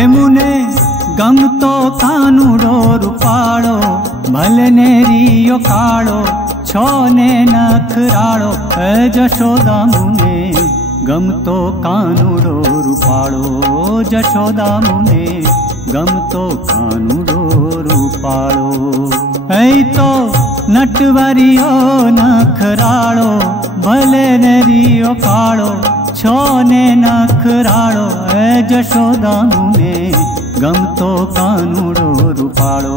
हे मुने गमतो कानूड़ो रूपाड़ो भले नेरियो काड़ो छो ने नखराड़ो हे जशोदा मुने गमतो कानूड़ो रूपाड़ो जशोदा मुने गमतो कानूड़ो रूपाड़ो ऐ तो नटवरियो नखराड़ो भले नेरियो काड़ो छो ने नखराड़ो ऐ जशोदा मुने गमतो कानूड़ो रूपाड़ो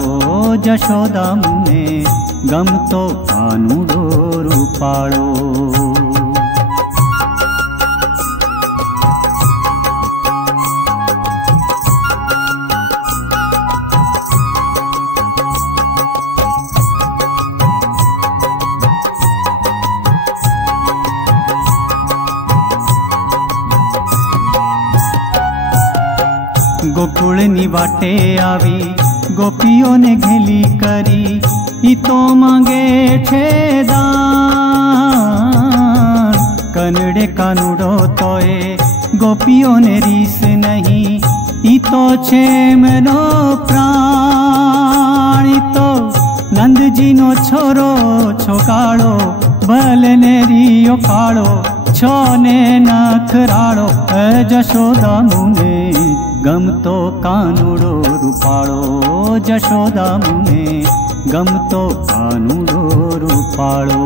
जशोदा मुने गमतो कानूड़ो रूपाड़ो। गोकुल नी वाटे आवी गोपियों ने घेली करी ई तो मांगे छे दान कनड़े कानूड़ो तोए गोपियों ने रीस नहीं ई तो छे मनो प्राण ई तो नंद जी नो छोरो छोकाड़ो भले ने रियो काड़ो छो ने नखराड़ो हे जशोदा मुने गमतो कानूड़ो रूपाड़ो जशोदा मुने गमतो कानूड़ो रूपाड़ो।